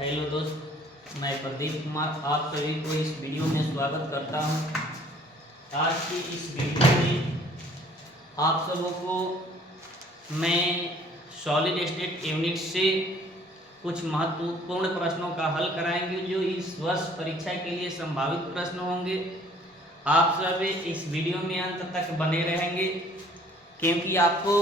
Hello दोस्त, मैं प्रदीप कुमार आप सभी को इस वीडियो में स्वागत करता हूं। आज की इस वीडियो में आप सबों को मैं सॉलिड स्टेट यूनिट से कुछ महत्वपूर्ण प्रश्नों का हल कराएंगे जो इस वर्ष परीक्षा के लिए संभावित प्रश्न होंगे। आप सब इस वीडियो में अंत तक बने रहेंगे क्योंकि आपको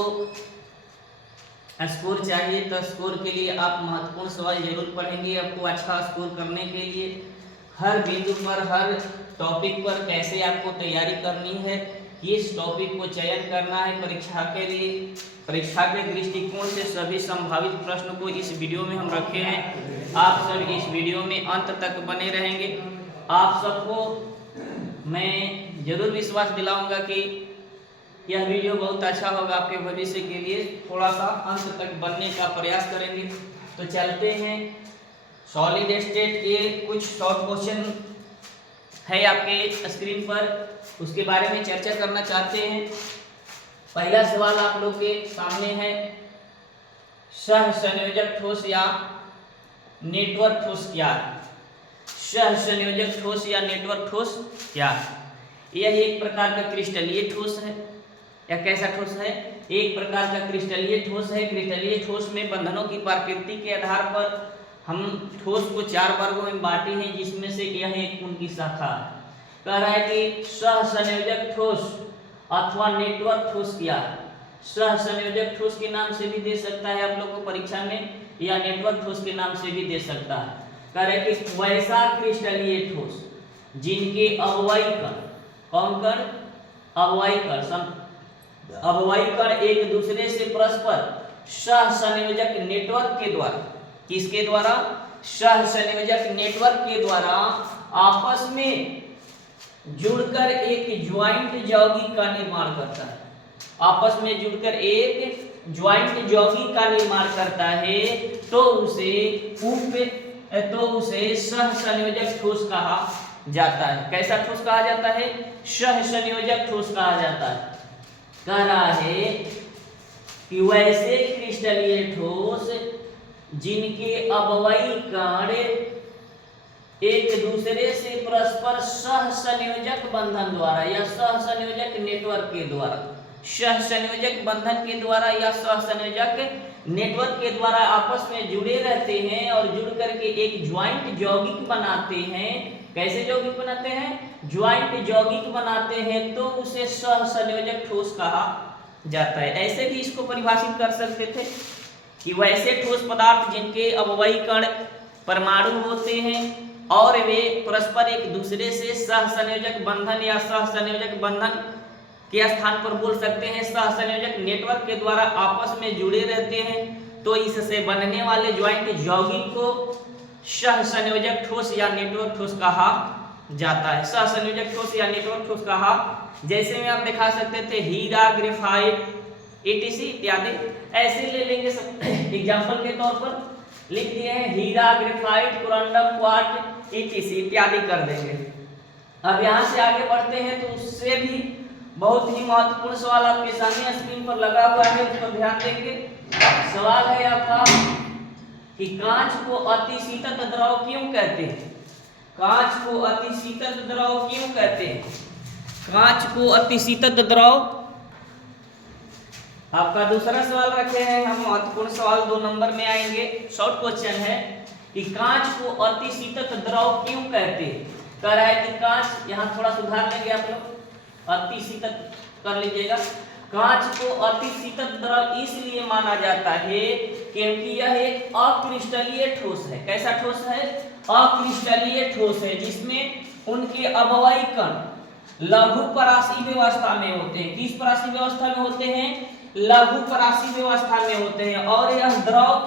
स्कोर चाहिए। तो स्कोर के लिए आप महत्वपूर्ण सवाल जरूर पढ़ेंगे। आपको अच्छा स्कोर करने के लिए हर बिंदु पर, हर टॉपिक पर कैसे आपको तैयारी करनी है, किस टॉपिक को चयन करना है परीक्षा के लिए, परीक्षा के दृष्टिकोण से सभी संभावित प्रश्न को इस वीडियो में हम रखे हैं। आप सब इस वीडियो में अंत तक बने रहेंगे। आप सबको मैं जरूर विश्वास दिलाऊंगा कि यह वीडियो बहुत अच्छा होगा आपके भविष्य के लिए। थोड़ा सा अंत तक बनने का प्रयास करेंगे। तो चलते हैं, सॉलिड स्टेट के कुछ शॉर्ट क्वेश्चन है आपके स्क्रीन पर, उसके बारे में चर्चा करना चाहते हैं। पहला सवाल आप लोग के सामने है, सहसंयोजक ठोस या नेटवर्क ठोस क्या है? सहसंयोजक ठोस या नेटवर्क ठोस क्या है? यह एक प्रकार का क्रिस्टलीय ठोस है। या कैसा ठोस है? एक प्रकार का क्रिस्टलीय ठोस है। क्रिस्टलीय ठोस में बंधनों की प्रकृति के आधार पर हम ठोस को 4 वर्गों में बांटे हैं, जिसमें से यह एक उनकी शाखा है। कह रहा है कि सहसंयोजक ठोस अथवा नेटवर्क ठोस क्या है? सहसंयोजक ठोस के नाम से भी दे सकता है आप लोग को परीक्षा में, या नेटवर्क ठोस के नाम से भी दे सकता है। कह रहे कि वैसा क्रिस्टलीय ठोस जिनके अवयवी कण, कौन कण? अवयवी कण, अवयवी कण एक दूसरे से परस्पर सहसंयोजक नेटवर्क के द्वारा, किसके द्वारा? सहसंयोजक नेटवर्क के द्वारा आपस में जुड़कर एक ज्वाइंट यौगिक का निर्माण करता है। आपस में जुड़कर एक ज्वाइंट यौगिक का निर्माण करता है तो उसे सहसंयोजक ठोस कहा जाता है। कैसा ठोस कहा जाता है? सहसंयोजक ठोस कहा जाता है। कह रहा है कि वैसे क्रिस्टलीय ठोस जिनके अवयवी कण एक दूसरे से परस्पर सहसंयोजक बंधन द्वारा या सहसंयोजक नेटवर्क के द्वारा, सहसंयोजक बंधन के द्वारा या सहसंयोजक नेटवर्क के द्वारा आपस में जुड़े रहते हैं और जुड़ करके एक ज्वाइंट यौगिक बनाते हैं। कैसे यौगिक बनाते हैं? ज्वाइंट यौगिक बनाते हैं तो उसे सहसंयोजक ठोस कहा जाता है। ऐसे भी इसको परिभाषित कर सकते थे कि वैसे ठोस पदार्थ जिनके अवयवी कण परमाणु होते हैं और वे परस्पर एक दूसरे से सहसंयोजक बंधन या सहसंयोजक बंधन के स्थान पर बोल सकते हैं सहसंयोजक नेटवर्क के द्वारा आपस में जुड़े रहते हैं, तो इससे बनने वाले ज्वाइंट यौगिक को सहसंयोजक ठोस या नेटवर्क ठोस कहा जाता है। सहसंयोजक ठोस या नेटवर्क ठोस कहा, जैसे में आप दिखा सकते थे हीरा, ग्रेफाइट, ETC इत्यादि। ऐसे ले लेंगे सब एग्जांपल के तौर पर लिख दिए हैं हीरा, ग्रेफाइट, कोरंडम, क्वार्ट्ज, ETC इत्यादि कर देंगे। अब यहाँ से आगे बढ़ते हैं तो उससे भी बहुत ही महत्वपूर्ण सवाल आपके सामने स्क्रीन पर लगा हुआ है, उस पर ध्यान देंगे। सवाल है आपका कि कांच को अति शीतल द्रव क्यों कहते हैं? कांच को अति शीतल द्रव क्यों कहते हैं? कांच को अति शीतल द्रव। आपका दूसरा सवाल रखे हैं हम, महत्वपूर्ण सवाल 2 नंबर में आएंगे। शॉर्ट क्वेश्चन है कि कांच को अति शीतल द्रव क्यों कहते हैं? कह रहा है कि कांच, यहाँ थोड़ा सुधार लेंगे आप लोग, अति शीतल कर लीजिएगा। कांच को अति शीतल द्रव इसलिए माना जाता है क्योंकि यह एक अक्रिस्टलीय ठोस है। कैसा ठोस है? अक्रिस्टलीय ठोस है, जिसमें उनके अवयवी कण लघु परासी व्यवस्था में होते हैं। किस परासी व्यवस्था में होते हैं? लघु परासी व्यवस्था में होते हैं और यह द्रव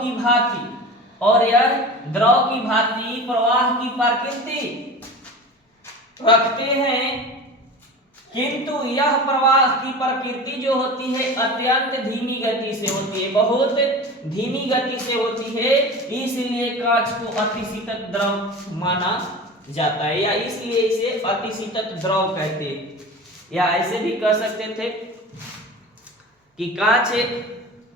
की भांति प्रवाह की प्रकृति रखते हैं, किंतु यह प्रवाह की प्रकृति जो होती है अत्यंत धीमी गति से होती है, बहुत धीमी गति से होती है। इसलिए कांच को अति शीतल द्रव माना जाता है, या इसलिए इसे अति शीतल द्रव कहते हैं। या ऐसे भी कह सकते थे कि कांच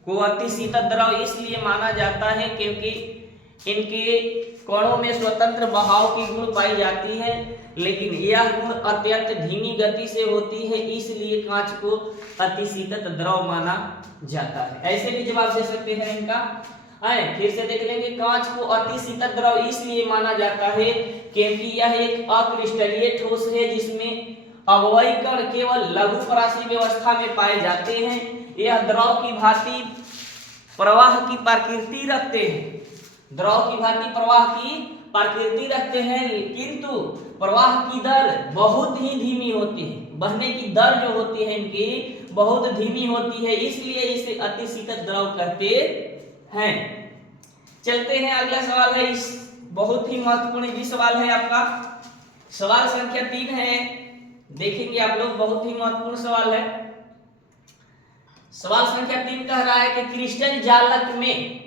को अति शीतल द्रव इसलिए माना जाता है क्योंकि इनके कणों में स्वतंत्र बहाव की गुण पाई जाती है, लेकिन यह गुण अत्यंत धीमी गति से होती है, इसलिए कांच को अतिशीतल द्रव माना जाता है। ऐसे भी जवाब दे सकते हैं इनका। फिर से देख लेंगे, कांच को अतिशीतल द्रव इसलिए माना जाता है क्योंकि यह एक अक्रिस्टलीय ठोस है जिसमें अवयवी कण केवल लघु परासी व्यवस्था में पाए जाते हैं। यह द्रव की भांति प्रवाह की प्रकृति रखते हैं, द्रव की भांति प्रवाह की प्रकृति रखते हैं, किंतु प्रवाह की दर बहुत ही धीमी होती है। बहने की दर जो होती है इनकी बहुत धीमी होती है, इसलिए इसे अतिशीतल द्रव कहते हैं। चलते हैं, अगला सवाल है, इस बहुत ही महत्वपूर्ण भी सवाल है आपका, सवाल संख्या 3 है, देखेंगे आप लोग, बहुत ही महत्वपूर्ण सवाल है। सवाल संख्या 3 कह रहा है कि क्रिस्टल जालक में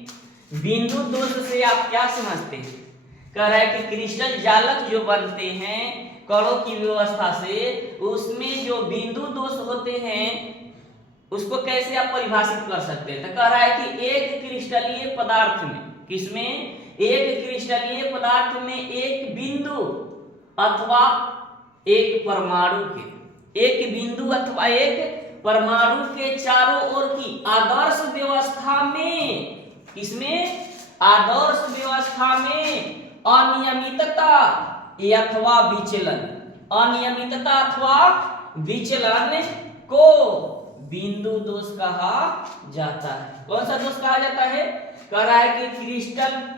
बिंदु दोष से आप क्या समझते हैं। कह रहा है कि क्रिस्टल जालक जो बनते हैं कणों की व्यवस्था से, उसमें जो बिंदु दोष होते हैं उसको कैसे आप परिभाषित कर सकते हैं। तो कह रहा है कि एक क्रिस्टलीय पदार्थ में, किसमें, एक क्रिस्टलीय पदार्थ में एक बिंदु अथवा एक परमाणु के, एक बिंदु अथवा एक परमाणु के चारों ओर की आदर्श व्यवस्था में, किसमें, आदर्श व्यवस्था में अनियमितता अथवा विचलन, अनियमितता अथवा विचलन को बिंदु दोष कहा जाता है। कौन सा दोष कहा जाता है। कह रहा है कि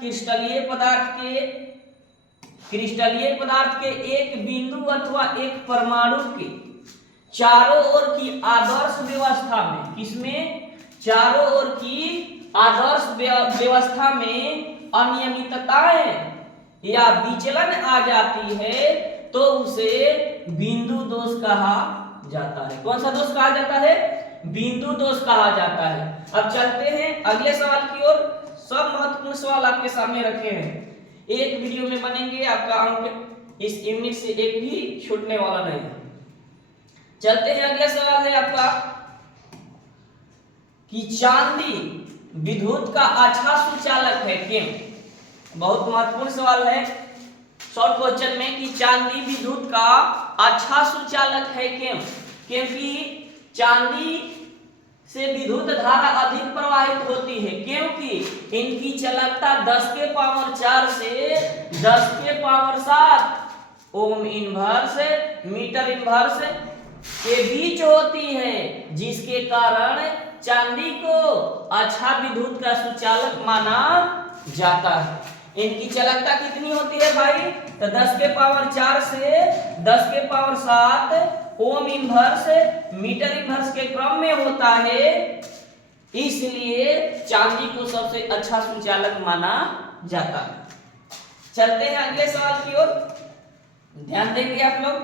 क्रिस्टलीय पदार्थ के एक बिंदु अथवा एक परमाणु के चारों ओर की आदर्श व्यवस्था में, किसमें, चारों ओर की आदर्श व्यवस्था में अनियमितताएं या विचलन आ जाती है तो उसे बिंदु दोष कहा जाता है। कौन सा दोष कहा जाता है, बिंदु दोष कहा जाता है। अब चलते हैं अगले सवाल की ओर। सब महत्वपूर्ण सवाल आपके सामने रखे हैं, एक वीडियो में बनेंगे, आपका अंक इस यूनिट से एक भी छूटने वाला नहीं है। चलते हैं, अगला सवाल है आपका कि चांदी विद्युत का अच्छा सुचालक है क्यों। बहुत महत्वपूर्ण सवाल है शॉर्ट क्वेश्चन में कि चांदी विद्युत का अच्छा सुचालक है क्यों। क्योंकि चांदी से विद्युत धारा अधिक प्रवाहित होती है, क्योंकि इनकी चालकता 10 के पावर 4 से 10 के power 7 ohm inverse metre inverse के बीच होती है, जिसके कारण चांदी को अच्छा विद्युत का सुचालक माना जाता है। इनकी चालकता कितनी होती है भाई, तो 10 के पावर 4 से 10 के power 7 ohm inverse metre inverse के क्रम में होता है, इसलिए चांदी को सबसे अच्छा सुचालक माना जाता है। चलते हैं अगले सवाल की ओर, ध्यान देंगे आप लोग,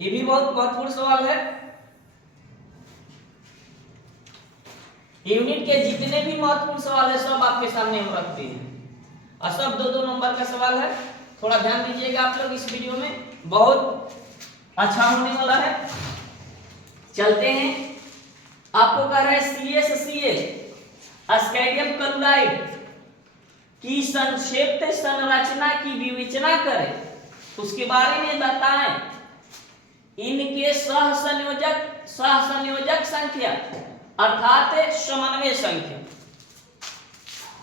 ये भी बहुत महत्वपूर्ण सवाल है। यूनिट के जितने भी महत्वपूर्ण सवाल है सब आपके सामने हम रखते हैं और सब 2-2 नंबर का सवाल है। थोड़ा ध्यान दीजिएगा आप लोग, इस वीडियो में बहुत अच्छा होने वाला है। चलते हैं, आपको कह रहा है CSCA स्कैंडियम क्लोराइड की संक्षिप्त संरचना की विवेचना करें, उसके बारे में बताएं। इनके सहसंयोजक संख्या अर्थात समन्वय संख्या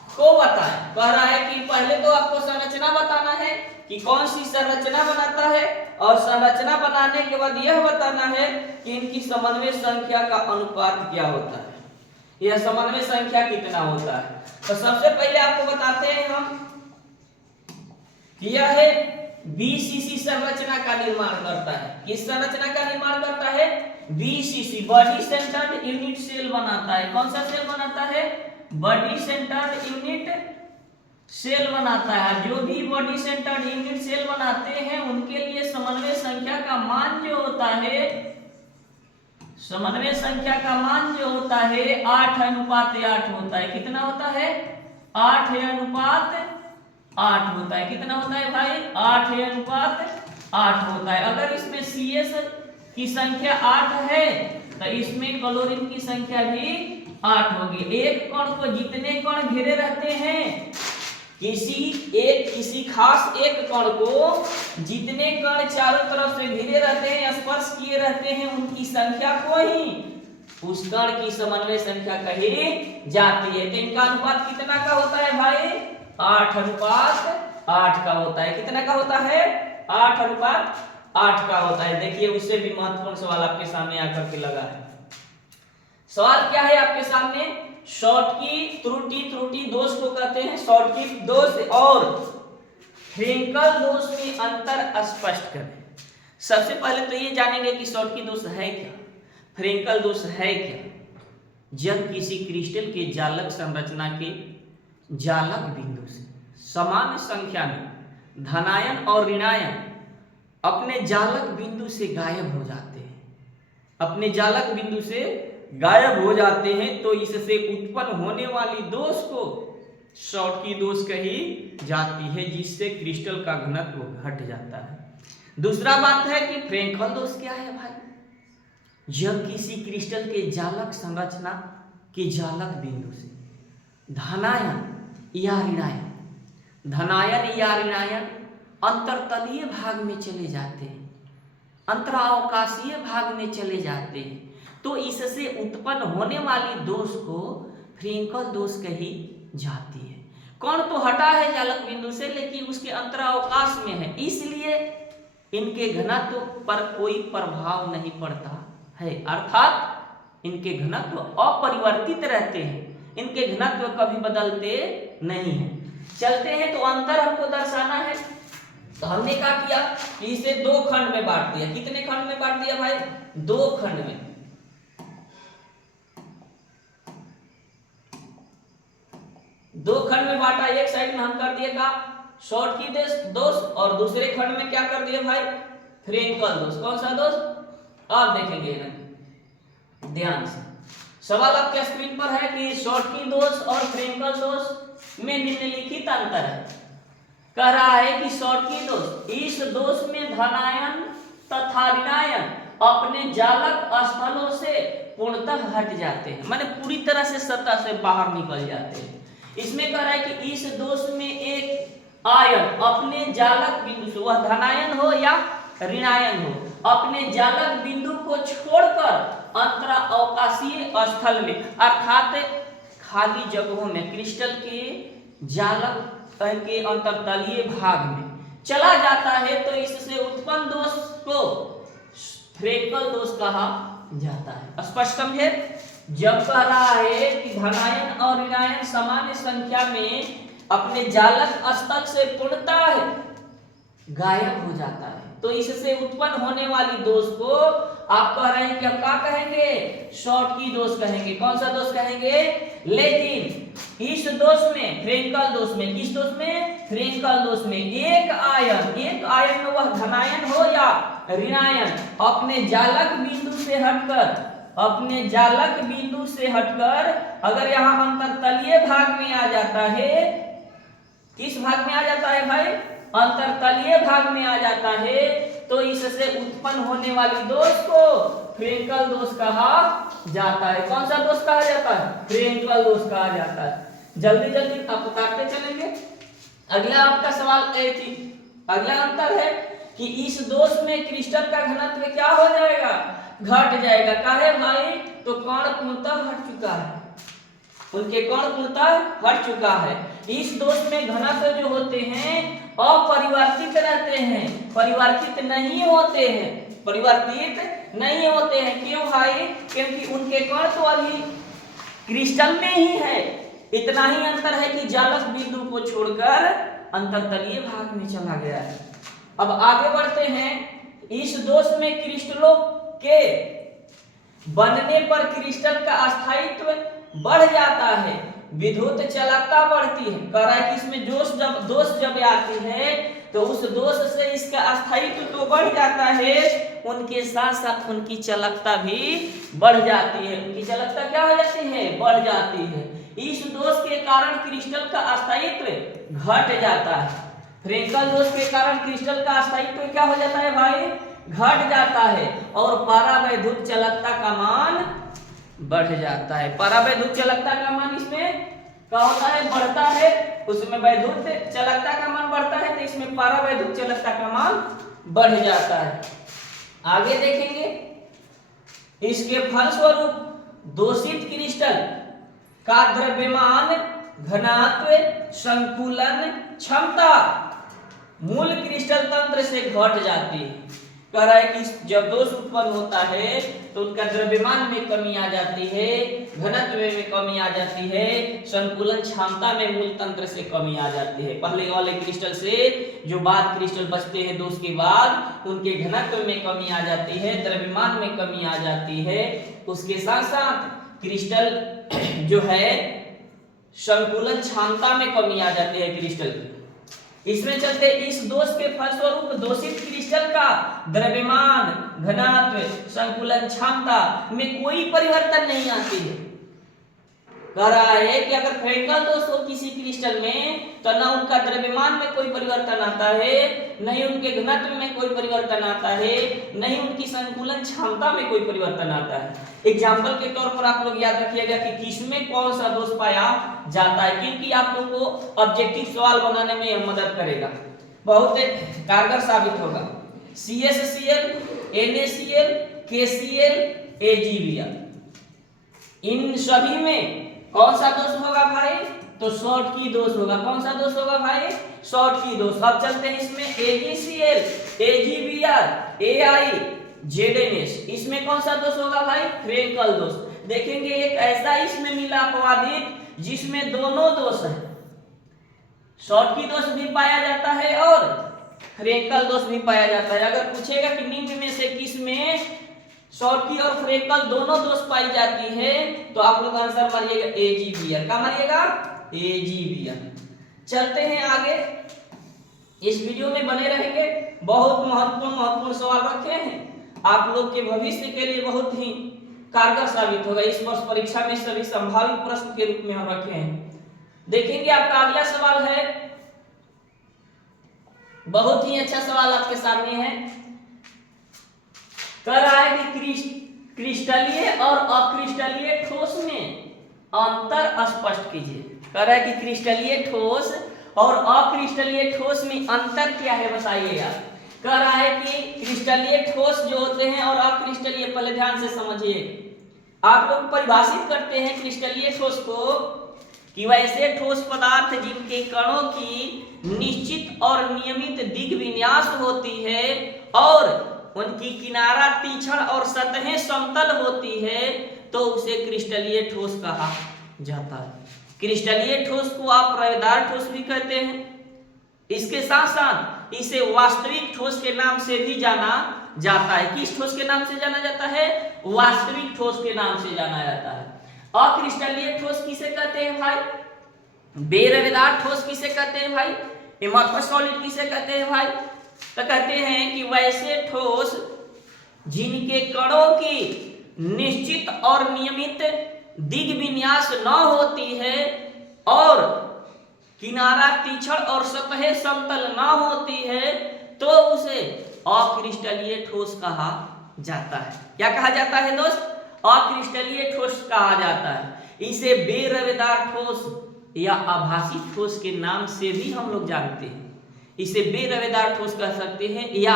को बताएं। कह रहा है कि पहले तो आपको संरचना बताना है कि कौन सी संरचना बनाता है, और संरचना बनाने के बाद यह बताना है कि इनकी समन्वय संख्या का अनुपात क्या होता है, यह समन्वय संख्या कितना होता है। तो सबसे पहले आपको बताते हैं हम कि यह BCC संरचना का निर्माण करता है। किस संरचना का निर्माण करता है, BCC body centred unit cell बनाता है। कौन सा सेल बनाता है, बॉडी सेंटर्ड यूनिट सेल बनाता है। जो भी बॉडी सेंटर्ड यूनिट सेल बनाते हैं उनके लिए समन्वय संख्या का मान जो होता है, समन्वय संख्या का मान जो होता है 8:8 होता है। कितना होता है, 8:8 होता है। कितना होता है भाई, 8:8 होता है। अगर इसमें CS की संख्या 8 है तो इसमें क्लोरीन की संख्या भी 8 होगी। एक कण को जितने कण घेरे रहते हैं, किसी खास एक कण को जितने कण चारों तरफ से घिरे रहते हैं, स्पर्श किए रहते हैं, उनकी संख्या को ही उस कण की समन्वय संख्या कही जाती है। तो इनका अनुपात कितना का होता है भाई? 8:8 का होता है। कितना का होता है? 8:8 का होता है। देखिए उससे भी महत्वपूर्ण सवाल आपके सामने आकर के लगा है। सवाल क्या है आपके सामने? शॉर्ट की त्रुटि दोष को कहते हैं शॉर्ट की दोष और फ्रेंकल दोष में अंतर स्पष्ट करें। सबसे पहले तो ये जानेंगे कि शॉर्ट की दोष है क्या, फ्रेंकल दोष है क्या। जब किसी क्रिस्टल के जालक संरचना के जालक बिंदु से समान संख्या में धनायन और ऋणायन अपने जालक बिंदु से गायब हो जाते हैं, अपने जालक बिंदु से गायब हो जाते हैं, तो इससे उत्पन्न होने वाली दोष को शॉर्ट की दोष कही जाती है, जिससे क्रिस्टल का घनत्व घट जाता है। दूसरा बात है कि फ्रेंकल दोष क्या है भाई? जब किसी क्रिस्टल के जालक संरचना के जालक बिंदु से धनायन या ऋणायन, धनायन या ऋणायन अंतरतलीय भाग में चले जाते हैं, अंतरावकाशीय भाग में चले जाते हैं, तो इससे उत्पन्न होने वाली दोष को फ्रेंकल दोष कही जाती है। कण तो हटा है जालक बिंदु से, लेकिन उसके अंतरावकाश में है, इसलिए इनके घनत्व पर कोई प्रभाव नहीं पड़ता है, अर्थात इनके घनत्व अपरिवर्तित रहते हैं, इनके घनत्व कभी बदलते नहीं हैं। चलते हैं तो अंतर हमको दर्शाना है। तो हमने क्या किया कि इसे दो खंड में बांट दिया। कितने खंड में बांट दिया भाई? दो खंड में। दो खंड में बांटा, एक साइड में हम कर दिए का शॉर्ट की दोष और दूसरे खंड में क्या कर दिए भाई? फ्रेंकल दोष। कौन सा दोष? आप देखेंगे ध्यान से। सवाल आपके स्क्रीन पर है कि शॉर्ट की दोष और फ्रेंकल दोष में निम्नलिखित अंतर है। कह रहा है कि शॉर्ट की दोष, इस दोष में धनायन तथा ऋणायन अपने जालक स्थलों से पूर्णतः हट जाते हैं, माने पूरी तरह से सतह से बाहर निकल जाते हैं। इसमें कह रहा है कि इस दोष में एक आयन अपने जालक बिंदु से, वह धनायन हो या ऋणायन हो, अपने जालक बिंदु को छोड़कर अंतरा अवकाशीय स्थल में अर्थात खाली जगहों में क्रिस्टल के जालक के अंतरतलीय भाग में चला जाता है, तो इससे उत्पन्न दोष को फ्रेंकल दोष कहा जाता है। स्पष्ट समझे? जब कह रहा है कि धनायन और ऋणायन समान संख्या में अपने जालक स्थल से पूर्णतः गायब हो जाता है, तो इससे उत्पन्न होने वाली दोष को आप कह रहे हैं कि हम क्या कहेंगे? शॉर्ट की दोष कहेंगे। कौन सा दोष कहेंगे? लेकिन इस दोष में, फ्रेंकल दोष में, किस दोष में? फ्रेंकल दोष में एक आयन में वह धनायन हो या ऋणायन अपने जालक बिंदु से हटकर अगर यहाँ अंतरतलीय भाग में आ जाता है, किस भाग में आ जाता है भाई? अंतरतलीय भाग में आ जाता है, तो इससे उत्पन्न होने वाली दोष को फ्रेंकल दोष कहा जाता है। कौन सा दोष कहा जाता है? फ्रेंकल दोष कहा जाता है। जल्दी जल्दी आप उतारते चलेंगे। अगला आपका सवाल अगला अंतर है कि इस दोष में क्रिस्टल का घनत्व क्या हो जाएगा? घट जाएगा। काहे भाई? तो कण पूर्णतः हट चुका है, उनके कण पूर्णतः हट चुका है। इस दोष में घनत्व जो होते हैं अपरिवर्तित रहते हैं, परिवर्तित नहीं होते हैं, परिवर्तित नहीं होते हैं। क्यों भाई? क्योंकि उनके कण तो अभी क्रिस्टल में ही है। इतना ही अंतर है कि जालक बिंदु को छोड़कर अंतरतलीय भाग में चला गया है। अब आगे बढ़ते हैं। इस दोष में क्रिस्टलों के बनने पर क्रिस्टल का स्थायित्व बढ़ जाता है, विद्युत चालकता बढ़ती है। कह रहा है कि इसमें दोष जब आती है तो उस दोष से इसका स्थायित्व तो बढ़ जाता है, उनके साथ साथ उनकी चालकता भी बढ़ जाती है। उनकी चालकता क्या हो जाती है? बढ़ जाती है। इस दोष के कारण क्रिस्टल का स्थायित्व घट जाता है। फ्रेंकल दोष के कारण क्रिस्टल का स्थायित्व क्या हो जाता है भाई? घट जाता है और परावैद्युत चालकता का मान बढ़ जाता है। परावैद्युत चालकता का मान इसमें क्या होता है, बढ़ता है, उसमें वैद्युत चालकता का मान बढ़ता है, तो इसमें परावैद्युत चालकता का मान बढ़ जाता है। आगे देखेंगे, इसके फलस्वरूप दूषित क्रिस्टल का द्रव्यमान, घनत्व, संकुलन क्षमता मूल क्रिस्टल तंत्र से घट जाती है। कह रहा है कि जब दोष उत्पन्न होता है तो उनका द्रव्यमान में कमी आ जाती है, घनत्व में कमी आ जाती है, संकुलन क्षमता में मूल तंत्र से कमी आ जाती है। पहले वाले क्रिस्टल से जो बाद क्रिस्टल बचते हैं दोष के बाद, उनके घनत्व में कमी आ जाती है, द्रव्यमान में कमी आ जाती है। उसके साथ साथ क्रिस्टल जो है संकुलन क्षमता में कमी आ जाती है क्रिस्टल की। इसमें चलते इस दोष के फलस्वरूप दूषित क्रिस्टल का द्रव्यमान, घनत्व, संकुलन क्षमता में कोई परिवर्तन नहीं आती है। कह रहा है कि अगर फ्रेंकल दोष हो किसी क्रिस्टल में तो न उनका द्रव्यमान में कोई परिवर्तन आता है, नहीं उनके घनत्व में कोई परिवर्तन आता है, नहीं उनकी संकुलन क्षमता में कोई परिवर्तन आता है। एग्जाम्पल के तौर पर आप लोग याद रखिएगा कि किसमें कौन सा दोष पाया जाता है, क्योंकि आप लोग को ऑब्जेक्टिव सवाल बनाने में यह मदद करेगा, बहुत कारगर साबित होगा। CSCl, NaCl, KCl, AgBl, इन सभी में कौन सा दोष होगा भाई, तो शॉर्ट की दोष होगा। कौन सा दोष होगा भाई, शॉर्ट की दोष। अब चलते हैं इसमें AgCl, AgBr, Ai, ZnS, इसमें कौन सा दोष होगा भाई, फ्रेंकल दोष। देखेंगे एक ऐसा इसमें मिला अपवादित जिसमें दोनों दोष है, शॉर्ट की दोष भी पाया जाता है और फ्रेंकल दोष भी पाया जाता है। अगर पूछेगा कि निम्न में से किस में शॉर्ट की और फ्रेंकल दोनों दोष पाई जाती है, तो आप लोग आंसर मारिएगा AgBr। क्या मारिएगा, AgBr। चलते हैं आगे, इस वीडियो में बने रहेंगे, बहुत महत्वपूर्ण सवाल रखे हैं, आप लोग के भविष्य के लिए बहुत ही कारगर साबित होगा। इस वर्ष परीक्षा में सभी संभावित प्रश्न के रूप में हम रखे हैं। देखेंगे आपका अगला सवाल है, बहुत ही अच्छा सवाल आपके सामने है। कह रहा है कि क्रिस्टलीय और अक्रिस्टलीय ठोस में अंतर स्पष्ट कीजिए। कह रहा है कि क्रिस्टलीय ठोस और अक्रिस्टलीय ठोस में अंतर क्या है बताइएगा। कह रहा है कि क्रिस्टलीय ठोस जो होते हैं और अक्रिस्टलीय, पहले ध्यान से समझिए, आप लोग परिभाषित करते हैं क्रिस्टलीय ठोस को कि वैसे ठोस पदार्थ जिनके कणों की निश्चित और नियमित दिग विन्यास होती है और उनकी किनारा तीक्ष्ण और सतहें समतल होती है, तो उसे क्रिस्टलीय ठोस कहा जाता है। क्रिस्टलीय ठोस को आप रवेदार ठोस भी कहते हैं। इसके साथ साथ इसे वास्तविक ठोस के नाम से भी जाना जाता है। किस ठोस के नाम से जाना जाता है, वास्तविक ठोस के नाम से जाना जाता है। अक्रिस्टलीय ठोस किसे कहते हैं भाई, बेरवेदार ठोस किसे कहते हैं भाई, एमॉर्फस सॉलिड किसे कहते हैं भाई, तो कहते हैं कि वैसे ठोस जिनके कणों की निश्चित और नियमित दिग विन्यास न होती है और किनारा तीक्ष्ण और सतहें समतल न होती है, तो उसे अक्रिस्टलीय ठोस कहा जाता है। क्या कहा जाता है दोस्त, अक्रिस्टलीय ठोस कहा जाता है। इसे बेरवेदार ठोस या आभासी ठोस के नाम से भी हम लोग जानते हैं। इसे बेरवेदार ठोस कह सकते हैं या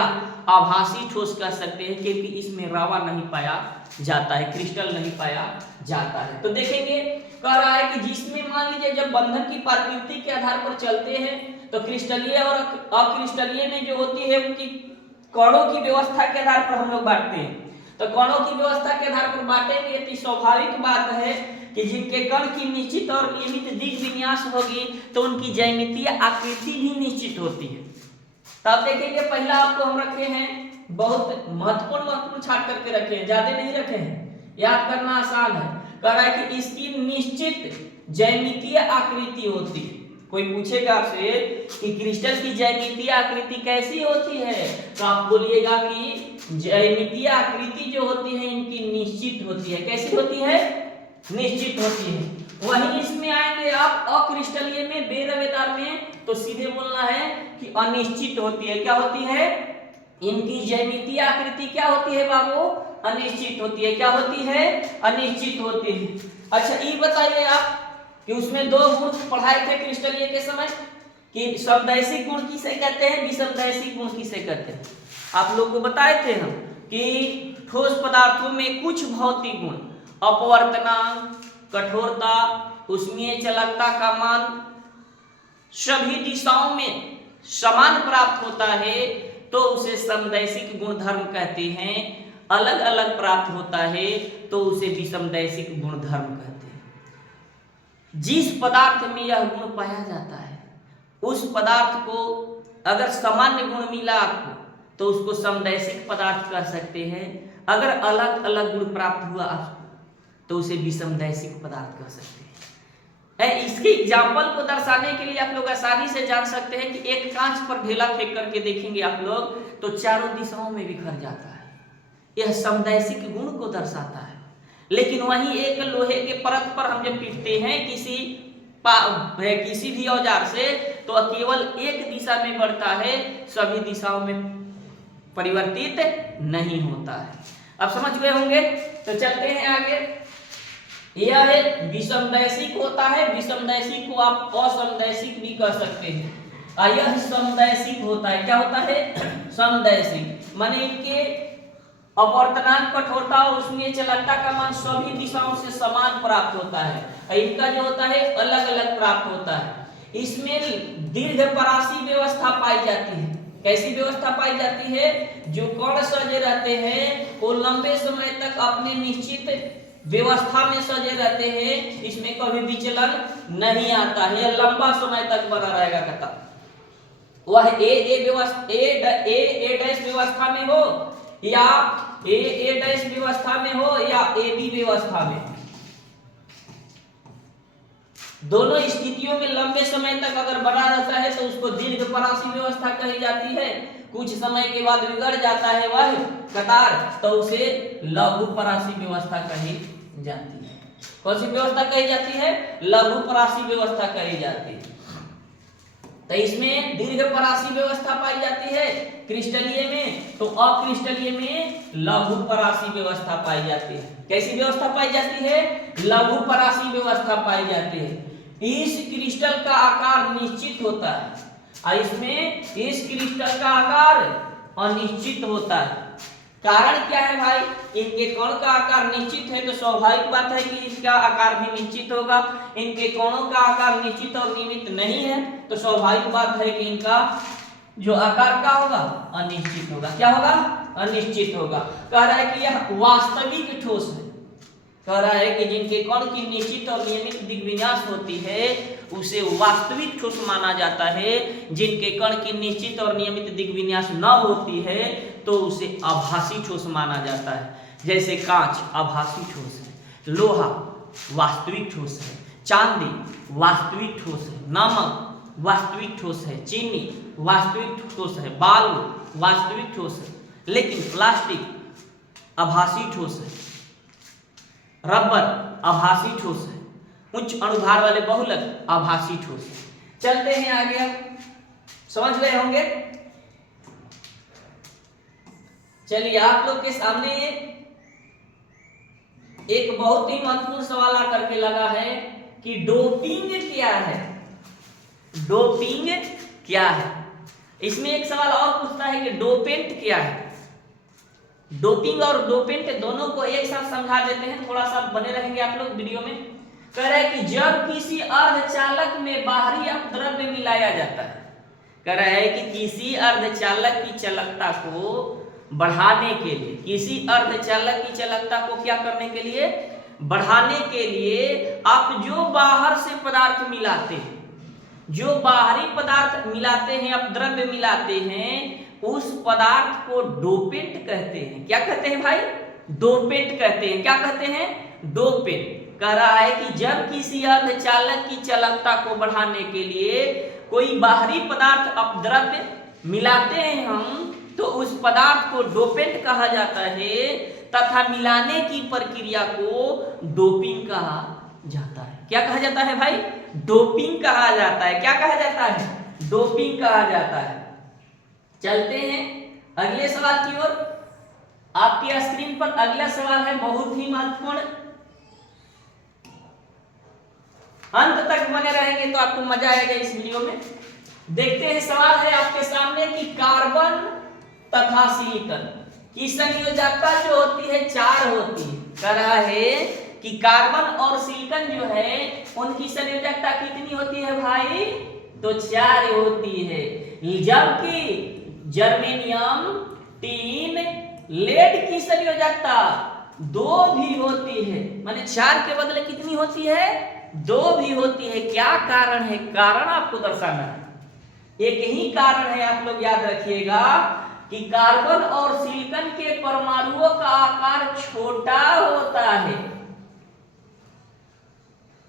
आभासी ठोस कह सकते हैं, क्योंकि इसमें रावा नहीं पाया जाता है, क्रिस्टल नहीं पाया जाता है। तो देखेंगे, कह रहा है कि जिसमें मान लीजिए जब बंधन की प्रकृति के आधार पर चलते हैं, तो क्रिस्टलीय और अक्रिस्टलीय में जो होती है उनकी कणों की व्यवस्था के आधार पर हम लोग बांटते हैं। तो कणों की व्यवस्था के आधार पर बांटेंगे तो स्वाभाविक बात है कि जिनके कण की निश्चित और नियमित दिग विन्यास होगी तो उनकी ज्यामितीय आकृति भी निश्चित होती है। तब देखेंगे, पहला आपको हम रखे हैं, बहुत महत्वपूर्ण छाट करके रखे हैं, ज्यादा नहीं रखे हैं, याद करना आसान है। कह रहा है कि इसकी निश्चित ज्यामितीय आकृति होती है। कोई पूछेगा आपसे कि क्रिस्टल की ज्यामितीय आकृति कैसी होती है, तो आप बोलिएगा कि ज्यामितीय आकृति जो होती है इनकी निश्चित होती है। कैसी होती है, निश्चित होती है। वहीं इसमें आएंगे आप अक्रिस्टलीय में, बेरवेदार में, तो सीधे बोलना है कि अनिश्चित होती है। क्या होती है, इनकी ज्यामितीय आकृति क्या होती है बाबू, अनिश्चित होती है। क्या होती है, अनिश्चित होती है। अच्छा ये बताइए आप कि उसमें दो गुण पढ़ाए थे क्रिस्टलीय के समय कि समदैशिक गुण किसे कहते हैं, विषमदैशिक गुण किसे कहते हैं। आप लोग को बताए थे हम कि ठोस पदार्थों में कुछ भौतिक गुण अपवर्तनांक, कठोरता, ऊष्मीय चालकता का मान सभी दिशाओं में समान प्राप्त होता है तो उसे समदैशिक गुणधर्म कहते हैं। अलग अलग प्राप्त होता है तो उसे विषमदैशिक गुणधर्म कहते हैं। जिस पदार्थ में यह गुण पाया जाता है उस पदार्थ को अगर सामान्य गुण मिला आपको तो उसको समदैशिक पदार्थ कह सकते हैं। अगर अलग अलग गुण प्राप्त हुआ आपको तो उसे विषमदैशिक पदार्थ कह सकते हैं। इसके एग्जाम्पल को दर्शाने के लिए आप लोग आसानी से जान सकते हैं कि एक कांच पर ढेला फेंक करके देखेंगे आप लोग तो चारों दिशाओं में बिखर जाता है, यह समदैशिक गुण को दर्शाता है। लेकिन वहीं एक लोहे के परत पर हम जब पीटते हैं किसी भी औजार से तो केवल एक दिशा में बढ़ता है, सभी दिशाओं में परिवर्तित नहीं होता है। अब समझ गए होंगे, तो चलते हैं आगे। यह विषमदैशिक होता है, विषमदैशिक को आप असमदैशिक भी कह सकते हैं। यह समदैशिक होता है, क्या होता है, समदैशिक, माने इनके अपवर्तनांक, कठोरता और ऊष्मीय चालकता का मान सभी दिशाओं से समान प्राप्त होता है। इनका जो होता है अलग अलग प्राप्त होता है। इसमें दीर्घ परासी व्यवस्था पाई जाती है। कैसी व्यवस्था पाई जाती है, जो कण सजे रहते हैं वो लंबे समय तक अपने निश्चित व्यवस्था में सजे रहते हैं, इसमें कभी विचलन नहीं आता है, यह लंबा समय तक बना रहेगा। कहता वह ए डैश व्यवस्था में हो या ए डैश व्यवस्था में हो या ए बी व्यवस्था में, दोनों स्थितियों में लंबे समय तक अगर बना रहता है तो उसको दीर्घ परासी व्यवस्था कही जाती है। कुछ समय के बाद बिगड़ जाता है वह कतार तो उसे लघु परासी व्यवस्था कही जाती है। कौन सी व्यवस्था कही जाती है, लघु परासी व्यवस्था कही जाती है। तो इसमें दीर्घ परासी व्यवस्था पाई जाती है क्रिस्टलीय में, तो अक्रिस्टलीय में लघु परासी व्यवस्था पाई जाती है। कैसी व्यवस्था पाई जाती है, लघु परासी व्यवस्था पाई जाती है। इस क्रिस्टल का आकार निश्चित होता है और इसमें इस क्रिस्टल का आकार अनिश्चित होता है। कारण क्या है भाई, इनके कण का आकार निश्चित है तो स्वाभाविक बात है कि इसका आकार भी निश्चित होगा। इनके कणों का आकार निश्चित और नियमित नहीं है तो स्वाभाविक बात है कि इनका जो आकार क्या होगा, अनिश्चित होगा। क्या होगा, अनिश्चित होगा। कह रहा है कि यह वास्तविक ठोस है। कह रहा है कि जिनके कण की निश्चित और नियमित दिग्विन्यास होती है उसे वास्तविक ठोस माना जाता है। जिनके कण की निश्चित और नियमित दिग्विन्यास न होती है तो उसे आभासी ठोस माना जाता है। जैसे कांच आभासी ठोस है, लोहा वास्तविक ठोस है, चांदी वास्तविक ठोस है, नमक वास्तविक ठोस है, चीनी वास्तविक ठोस है, बालू वास्तविक ठोस है। लेकिन प्लास्टिक आभासी ठोस है, रबर आभासी ठोस है, उच्च अणुभार वाले बहुलक आभासी ठोस है। चलते हैं आगे, अब समझ गए होंगे। चलिए आप लोग के सामने एक बहुत ही महत्वपूर्ण सवाल आकर के लगा है कि डोपिंग क्या है। डोपिंग क्या है, इसमें एक सवाल और पूछता है कि डोपेंट क्या है। डोपिंग और डोपेंट दोनों को एक साथ समझा देते हैं, थोड़ा सा बने रहेंगे आप लोग वीडियो में। कह रहा है कि जब किसी अर्धचालक में बाहरी अपद्रव्य मिलाया जाता है, कह रहा है कि किसी अर्धचालक की चालकता को बढ़ाने के लिए, किसी अर्धचालक की चालकता को क्या करने के लिए, बढ़ाने के लिए आप जो बाहर से पदार्थ मिलाते हैं, जो बाहरी पदार्थ मिलाते हैं, अपद्रव्य मिलाते हैं, उस पदार्थ को डोपेंट कहते हैं। क्या कहते हैं भाई, डोपेंट कहते हैं। क्या कहते हैं, डोपेंट। कह रहा है कि जब किसी अर्धचालक की चालकता को बढ़ाने के लिए कोई बाहरी पदार्थ अपद्रव्य मिलाते हैं हम, तो उस पदार्थ को डोपेंट कहा जाता है तथा मिलाने की प्रक्रिया को डोपिंग कहा जाता है। क्या कहा जाता है भाई, डोपिंग कहा जाता है। क्या कहा जाता है, डोपिंग कहा जाता है। चलते हैं अगले सवाल की ओर। आपकी स्क्रीन पर अगला सवाल है बहुत ही महत्वपूर्ण। अंत तक बने रहेंगे तो आपको मजा आएगा इस वीडियो में। देखते हैं, सवाल है आपके सामने कि कार्बन तथा सिलिकॉन की संयोजकता जो होती है 4 होती है। कह रहा है कि कार्बन और सिलिकॉन जो है उनकी संयोजकता कितनी होती है भाई, तो 4 होती है। जबकि जर्मेनियम, टीन, लेड की संयोजकता 2 भी होती है। माने 4 के बदले कितनी होती है, 2 भी होती है। क्या कारण है, कारण आपको दर्शाना है। एक ही कारण है, आप लोग याद रखिएगा कि कार्बन और सिलिकॉन के परमाणुओं का आकार छोटा होता है।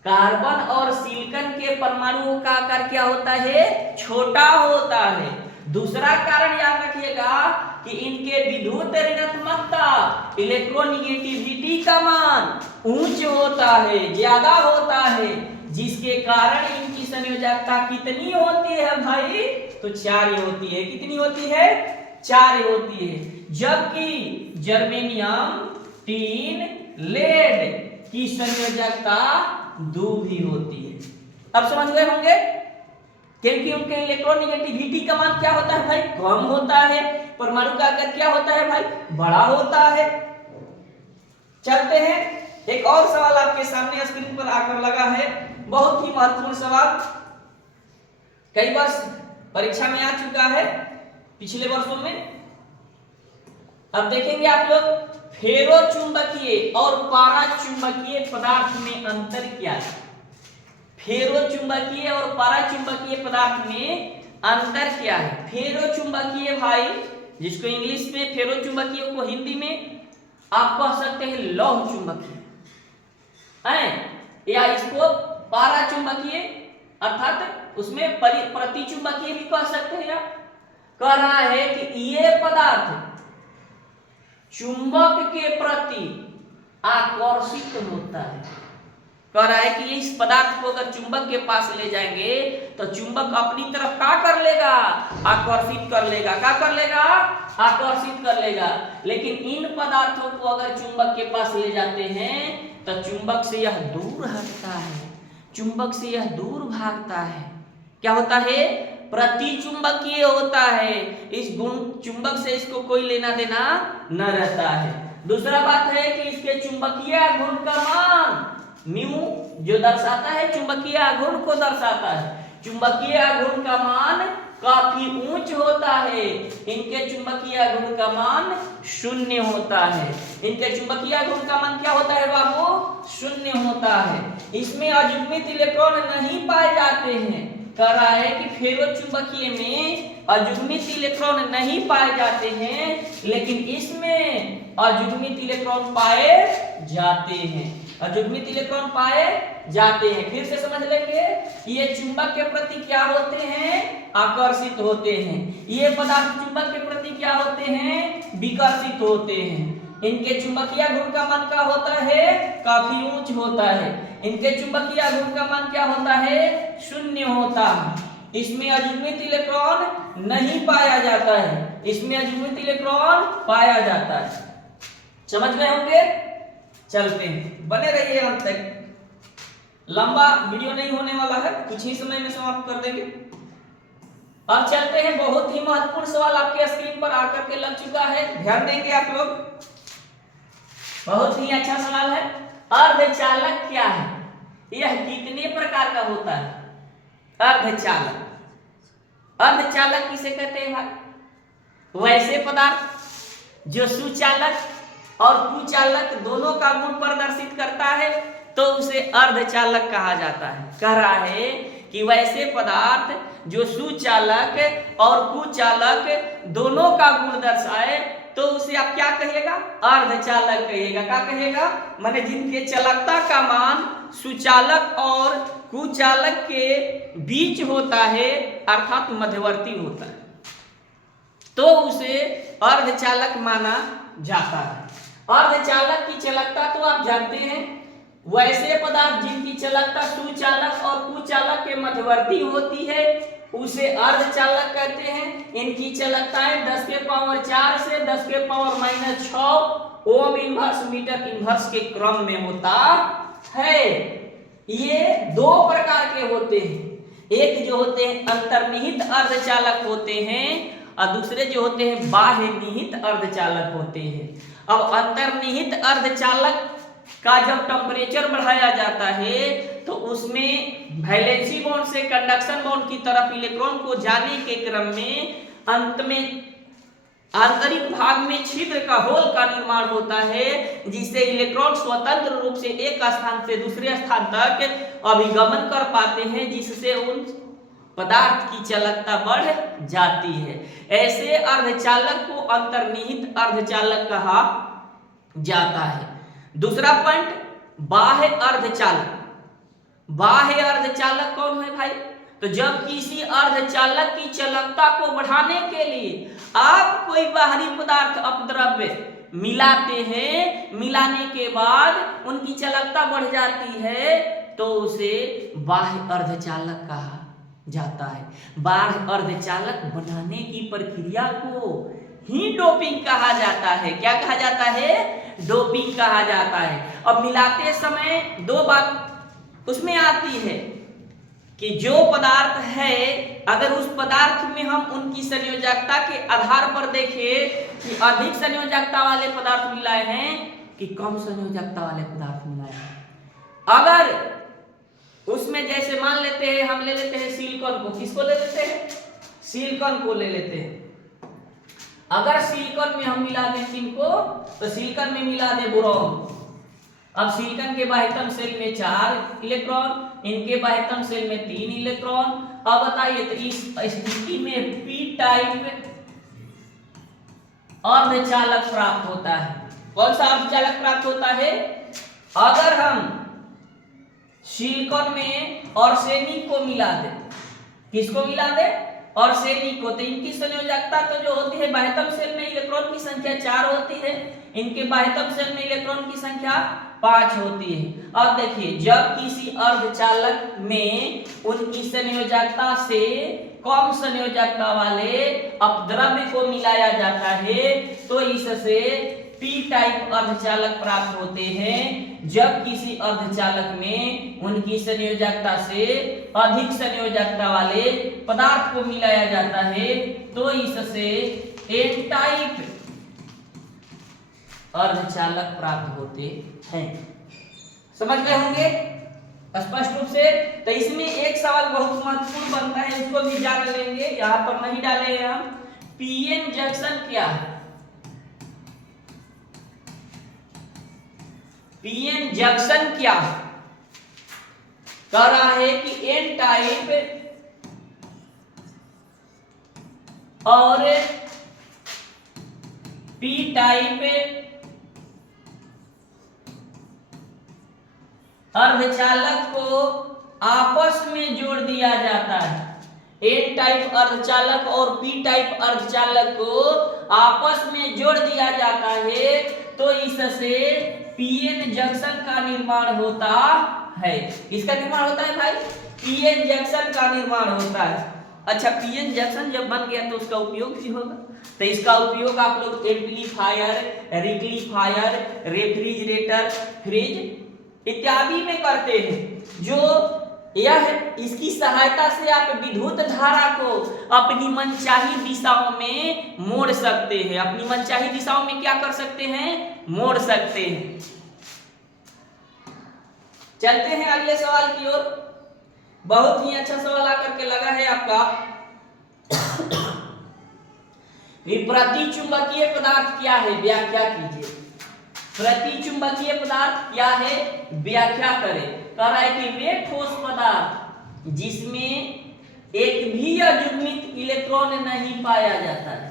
कार्बन और सिलिकॉन के परमाणुओं का आकार क्या होता है, छोटा होता है। दूसरा कारण याद रखिएगा कि इनके विद्युत ऋणात्मकता, इलेक्ट्रोनिगेटिविटी का मान उच्च होता है, ज्यादा होता है, जिसके कारण इनकी संयोजकता कितनी होती है भाई, तो 4 होती है। कितनी होती है, 4 होती है। जबकि जर्मेनियम, टीन, लेड की संयोजकता 2 भी होती है। अब समझ गए होंगे, क्योंकि उनके इलेक्ट्रोनिगेटिविटी का मान क्या होता है भाई, कम होता है। परमाणु का आकार क्या होता है भाई, बड़ा होता है। चलते हैं, एक और सवाल आपके सामने स्क्रीन पर आकर लगा है, बहुत ही महत्वपूर्ण सवाल, कई बार परीक्षा में आ चुका है पिछले वर्षों में। अब देखेंगे आप लोग, फेरो चुंबकीय और पारा चुंबकीय पदार्थ में अंतर क्या है। फेरो चुंबकीय और पारा चुंबकीय पदार्थ में अंतर क्या है। फेरो चुंबकीय भाई, जिसको इंग्लिश में फेरो चुंबकीय को हिंदी में आप कह सकते हैं लौह चुंबकीय है, या इसको पारा चुंबकीय अर्थात उसमें प्रति चुंबकीय भी कह सकते हैं आप। कह रहा है कि ये पदार्थ चुंबक के प्रति आकर्षित होता है। कह रहा है कि इस पदार्थ को अगर चुंबक के पास ले जाएंगे तो चुंबक अपनी तरफ क्या कर लेगा, आकर्षित कर लेगा। क्या कर लेगा, आकर्षित कर लेगा। लेकिन इन पदार्थों को अगर चुंबक के पास ले जाते हैं तो चुंबक से यह दूर हटता है, चुंबक से यह दूर भागता है। क्या होता है, प्रति चुंबकीय होता है। इस गुण चुंबक से इसको कोई लेना देना न रहता है। दूसरा बात है कि इसके चुंबकीय गुण का मान म्यू जो दर्शाता है, चुंबकीय गुण को दर्शाता है। चुंबकीय गुण का मान काफी ऊंच होता है। इनके चुंबकीय गुण का मान 0 होता है। इनके चुंबकीय गुण का मान क्या होता है बाबू, 0 होता है। इसमें अजुग्मित इलेक्ट्रॉन नहीं पाए जाते हैं। कह रहा है कि फेरो चुंबकीय में अजुग्मित इलेक्ट्रॉन नहीं पाए जाते हैं, लेकिन इसमें अजुग्मित इलेक्ट्रॉन पाए जाते हैं। अजुग्मित इलेक्ट्रॉन पाए जाते हैं। फिर से समझ लेंगे, ये चुंबक के प्रति क्या होते हैं, आकर्षित होते हैं। ये पदार्थ चुंबक के प्रति क्या होते हैं, विकर्षित होते हैं। इनके चुंबकीय गुण का मान क्या होता है, काफी ऊंच होता है। इनके चुंबकीय गुण का मान क्या होता है, 0 होता है। इसमें अजुग्मित इलेक्ट्रॉन नहीं पाया जाता है, इसमें अजुग्मित इलेक्ट्रॉन पाया जाता है। समझ गए होंगे। चलते हैं, बने रहिए अंत तक। लंबा वीडियो नहीं होने वाला है, कुछ ही समय में समाप्त कर देंगे। अब चलते हैं, बहुत ही महत्वपूर्ण सवाल आपके स्क्रीन पर आकर के लग चुका है, ध्यान देंगे आप लोग। बहुत ही अच्छा सवाल है। अर्धचालक क्या है, यह कितने प्रकार का होता है। अर्धचालक, अर्धचालक किसे कहते हैं भाई, वैसे पदार्थ जो सुचालक और कुचालक दोनों का गुण प्रदर्शित करता है तो उसे अर्धचालक कहा जाता है। कह रहा है कि वैसे पदार्थ जो सुचालक और कुचालक दोनों का गुण दर्शाए तो उसे आप क्या कहिएगा, अर्धचालक कहिएगा। क्या कहिएगा, माने जिनके चालकता का मान सुचालक और कुचालक के बीच होता है, अर्थात मध्यवर्ती होता है, तो उसे अर्धचालक माना जाता है। अर्धचालक की चालकता तो आप जानते हैं, वैसे पदार्थ जिनकी चालकता सुचालक और कुचालक के मध्यवर्ती होती है उसे अर्धचालक कहते हैं। इनकी चालकताएं 10 के पावर 4 से 10 के power -6 ohm inverse metre inverse के क्रम में होता है। ये दो प्रकार के होते हैं। एक जो होते हैं अंतर्निहित अर्धचालक होते हैं और दूसरे जो होते हैं बाह्य निहित अर्धचालक होते हैं। अब अंतर्निहित अर्धचालक का जब टेम्परेचर बढ़ाया जाता है तो उसमें वैलेंसी बॉन्ड से कंडक्शन बॉन्ड की तरफ इलेक्ट्रॉन को जाने के क्रम में अंत में आंतरिक भाग में छिद्र का होल का निर्माण होता है, जिससे इलेक्ट्रॉन स्वतंत्र रूप से एक स्थान से दूसरे स्थान तक अभिगमन कर पाते हैं, जिससे उन पदार्थ की चालकता बढ़ जाती है। ऐसे अर्धचालक को अंतर्निहित अर्धचालक कहा जाता है। दूसरा पॉइंट बाह्य अर्धचालक। बाह्य अर्धचालक कौन है भाई? तो जब किसी अर्धचालक की चालकता को बढ़ाने के लिए आप कोई बाहरी पदार्थ अपद्रव्य मिलाते हैं, मिलाने के बाद उनकी चालकता बढ़ जाती है तो उसे बाह्य अर्धचालक कहा जाता है। बाह्य अर्धचालक बनाने की प्रक्रिया को ही डोपिंग कहा जाता है। क्या कहा जाता है? डोपिंग कहा जाता है। अब मिलाते समय दो बात उसमें आती है कि जो पदार्थ है, अगर उस पदार्थ में हम उनकी संयोजकता के आधार पर देखें कि अधिक संयोजकता वाले पदार्थ मिलाए हैं कि कम संयोजकता वाले पदार्थ मिलाए हैं। अगर उसमें जैसे मान लेते हैं, हम ले लेते हैं सिलिकॉन को। किसको ले लेते हैं? सिलिकॉन को ले लेते हैं। अगर सिलिकॉन में हम मिला दें किनको? तो सिलिकॉन में मिला दे बोरॉन। अब सिलिकॉन के बाह्यतम सेल में 4 इलेक्ट्रॉन, इनके बाह्यतम सेल में 3 इलेक्ट्रॉन। अब बताइए तो इस स्थिति में पी टाइप अर्धचालक प्राप्त होता है। कौन सा अर्धचालक प्राप्त होता है? अगर हम सिलिकॉन में आर्सेनिक को मिला दे। किसको मिला दे? आर्सेनिक को। तो इनकी संयोजकता तो जो होती है, बाह्यतम सेल में इलेक्ट्रॉन की संख्या 4 होती है, इनके बाह्यतम सेल में इलेक्ट्रॉन की संख्या 5 होती है। अब देखिए, जब किसी अर्धचालक में उनकी संयोजकता से कम संयोजकता वाले अपद्रव्य को मिलाया जाता है तो इससे पी टाइप अर्धचालक प्राप्त होते हैं। जब किसी अर्धचालक में उनकी संयोजकता से अधिक संयोजकता वाले पदार्थ को मिलाया जाता है तो इससे एन टाइप अर्धचालक प्राप्त होते हैं। समझ गए होंगे स्पष्ट रूप से? तो इसमें एक सवाल बहुत महत्वपूर्ण बनता है, उसको भी जान लेंगे, यहां पर नहीं डाले हैं हम। पीएन जंक्शन क्या है? पीएन जंक्शन क्या है? कह रहा है कि एन टाइप और पी टाइप अर्धचालक को आपस में जोड़ दिया जाता है। एन टाइप अर्धचालक और पी टाइप अर्धचालक को आपस में जोड़ दिया जाता है तो इससे पीएन जंक्शन का निर्माण होता है। किसका निर्माण होता है भाई? पीएन जंक्शन का निर्माण होता है। अच्छा, पीएन जंक्शन जब बन गया तो उसका उपयोग भी होगा। तो इसका उपयोग आप लोग एम्पलीफायर, रिक्लीफायर, रेफ्रिजरेटर, फ्रिज इत्यादि में करते हैं। जो यह इसकी सहायता से आप विद्युत धारा को अपनी मनचाही दिशाओं में मोड़ सकते हैं। अपनी मनचाही दिशाओं में क्या कर सकते हैं? मोड़ सकते हैं। चलते हैं अगले सवाल की ओर। बहुत ही अच्छा सवाल आकर के लगा है आपका। प्रतिचुंबकीय पदार्थ क्या है? व्याख्या कीजिए। प्रतिचुंबकीय पदार्थ क्या है? व्याख्या करें। कह रहा है कि वे ठोस पदार्थ जिसमें एक भी अयुग्मित इलेक्ट्रॉन नहीं पाया जाता है।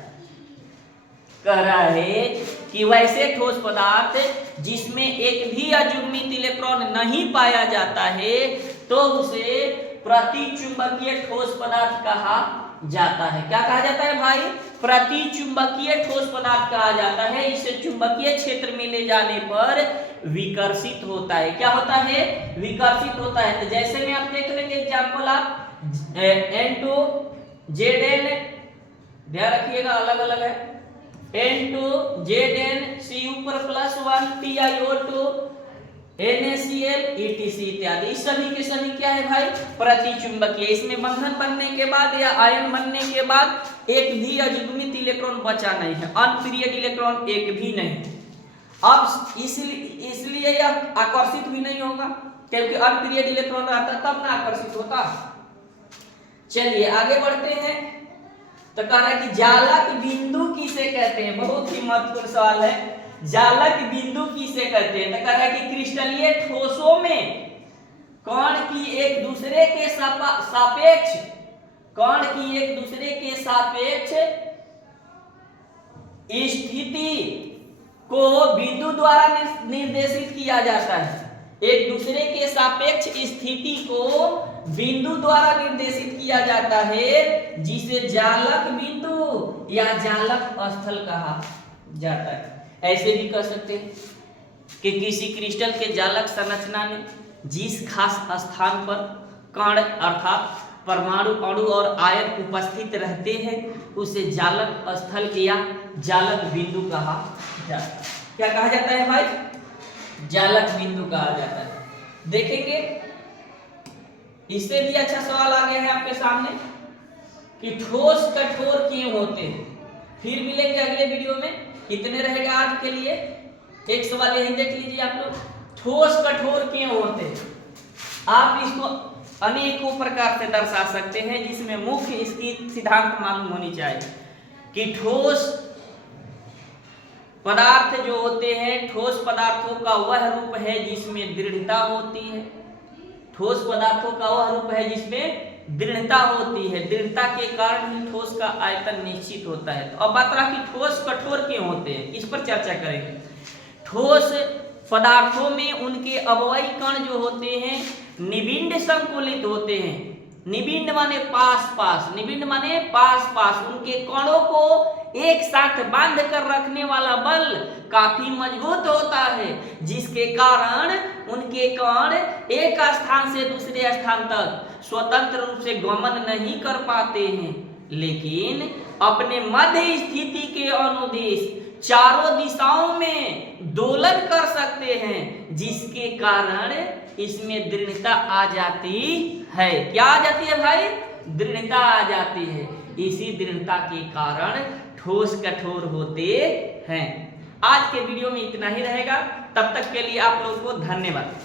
कह रहा है कि वैसे ठोस पदार्थ जिसमें एक भी अयुग्मित इलेक्ट्रॉन नहीं पाया जाता है तो उसे प्रतिचुंबकीय ठोस पदार्थ कहा जाता है। क्या कहा जाता है भाई? प्रतिचुंबकीय ठोस पदार्थ कहा जाता है। इसे चुंबकीय क्षेत्र में ले जाने पर विकर्षित होता है। क्या होता है? विकर्षित होता है। तो जैसे में आप देख लेंगे एग्जाम्पल, आप N2 Zn, ध्यान रखिएगा अलग अलग है। N2 Zn Cu+1 PiO2 NaCl ETC इत्यादि, इस सभी के सभी क्या है भाई, प्रतिचुंबकीय। इसमें बंधन बनने के बाद या आयन बनने के बाद एक भी अयुग्मित इलेक्ट्रॉन बचा नहीं है, अनपीरियड इलेक्ट्रॉन एक भी नहीं। अब इसलिए यह आकर्षित भी नहीं होगा, क्योंकि अनपीरियड इलेक्ट्रॉन रहता तब ना आकर्षित होता। चलिए आगे बढ़ते हैं। तो कह रहा है कि जालक बिंदु किसे कहते हैं, बहुत ही महत्वपूर्ण सवाल है। जालक बिंदु किसे कहते हैं? तो कह रहा है कि क्रिस्टलीय ठोसों में कण की एक दूसरे के सापेक्ष, कण की एक दूसरे के सापेक्ष स्थिति को बिंदु द्वारा निर्देशित किया जाता है। एक दूसरे के सापेक्ष स्थिति को बिंदु द्वारा निर्देशित किया जाता है, जिसे जालक बिंदु या जालक स्थल कहा जाता है। ऐसे भी कह सकते हैं कि किसी क्रिस्टल के जालक संरचना में जिस खास स्थान पर कण अर्थात परमाणु, अणु और आयन उपस्थित रहते हैं उसे जालक स्थल या जालक बिंदु कहा जाता है। क्या कहा जाता है भाई? जालक बिंदु कहा जाता है। देखेंगे इससे भी अच्छा सवाल आ गया है आपके सामने कि ठोस कठोर क्यों होते हैं। फिर मिलेंगे अगले वीडियो में। कितने रहेगा आज के लिए? एक सवाल यही देख लीजिए आप लोग, ठोस कठोर क्यों होते हैं। आप इसको अनेकों प्रकार से दर्शा सकते हैं, जिसमें मुख्य इसकी सिद्धांत मालूम होनी चाहिए कि ठोस पदार्थ जो होते हैं, ठोस पदार्थों का वह रूप है जिसमें दृढ़ता होती है। ठोस पदार्थों का वह रूप है जिसमें दृढ़ता होती है। दृढ़ता के कारण ही ठोस का आयतन निश्चित होता है। तो अब बात रहा कि ठोस कठोर क्यों होते हैं, इस पर चर्चा करेंगे। ठोस पदार्थों में उनके अवयवी कण जो होते हैं निबिंड संकुलित होते हैं। निबिंड माने पास पास, निबिंड माने पास पास। उनके कणों को एक साथ बांध कर रखने वाला बल काफी मजबूत होता है, जिसके कारण उनके कण एक स्थान से दूसरे स्थान तक स्वतंत्र रूप से गमन नहीं कर पाते हैं, लेकिन अपने मध्य स्थिति के अनुदिश चारों दिशाओं में दोलन कर सकते हैं, जिसके कारण इसमें दृढ़ता आ जाती है। क्या आ जाती है भाई? दृढ़ता आ जाती है। इसी दृढ़ता के कारण ठोस कठोर होते हैं। आज के वीडियो में इतना ही रहेगा। तब तक के लिए आप लोगों को धन्यवाद।